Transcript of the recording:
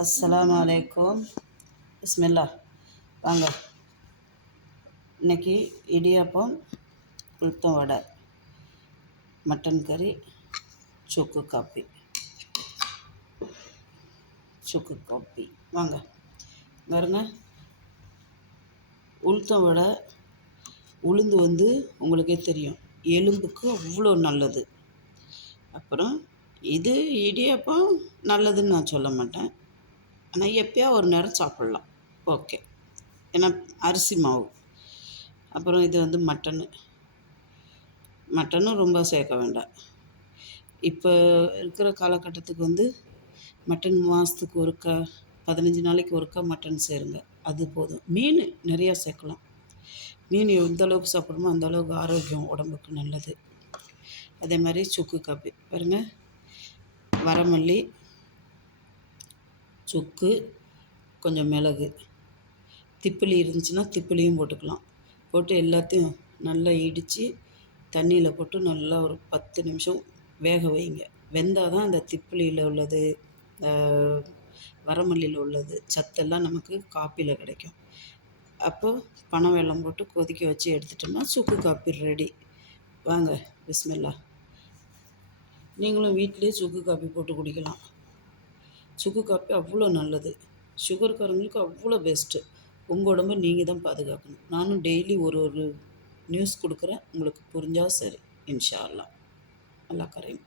அஸ்ஸலாமு அலைக்கும். பிஸ்மில்லா. வாங்க, இன்றைக்கி இடியாப்பம், உளுத்தம் வடை, மட்டன் கறி, சுக்கு காப்பி. வாங்க பாருங்க. உளுத்தம் வடை, உளுந்து உங்களுக்கே தெரியும், எலும்புக்கு அவ்வளோ நல்லது. அப்புறம் இது இடியாப்பம் நல்லதுன்னு நான் சொல்ல மாட்டேன், ஆனால் எப்போயா ஒரு நேரம் சாப்பிட்லாம், ஓகே, ஏன்னா அரிசி மாவு. அப்புறம் இது மட்டனும் ரொம்ப சேர்க்க வேண்டாம். இப்போ இருக்கிற காலகட்டத்துக்கு மட்டன் மாதத்துக்கு ஒருக்கா, 15 நாளைக்கு ஒருக்கா மட்டன் சேருங்க, அது போதும். மீன் நிறையா சேர்க்கலாம். மீன் எந்த அளவுக்கு சாப்பிட்றோமோ அந்த அளவுக்கு ஆரோக்கியம், உடம்புக்கு நல்லது. அதே மாதிரி சுக்கு காப்பி பாருங்கள். வரமல்லி, சுக்கு, கொஞ்சம் மிளகு, திப்பிலி இருந்துச்சுன்னா திப்பிலியும் போட்டுக்கலாம். போட்டு எல்லாத்தையும் நல்லா இடித்து தண்ணியில் போட்டு நல்லா ஒரு 10 நிமிஷம் வேக வைங்க. வெந்தால் தான் அந்த திப்பிலியில் உள்ளது, வரமல்லியில் உள்ளது சத்தெல்லாம் நமக்கு காப்பியில் கிடைக்கும். அப்போது பனை வெல்லம் போட்டு கொதிக்க வச்சு எடுத்துட்டோம்னா சுக்கு காப்பி ரெடி. வாங்க, பிஸ்மில்லா. நீங்களும் வீட்டிலே சுக்கு காப்பி போட்டு குடிக்கலாம். சுக்கு காப்பி அவ்வளோ நல்லது, சுகர்காரங்களுக்கு அவ்வளோ பெஸ்ட்டு. உங்கள் உடம்பை நீங்கள் தான் பாதுகாக்கணும். நானும் டெய்லி ஒரு நியூஸ் கொடுக்குறேன், உங்களுக்கு புரிஞ்சால் சரி. இன்ஷா அல்லாஹ். அல்லாஹ் கரீம்.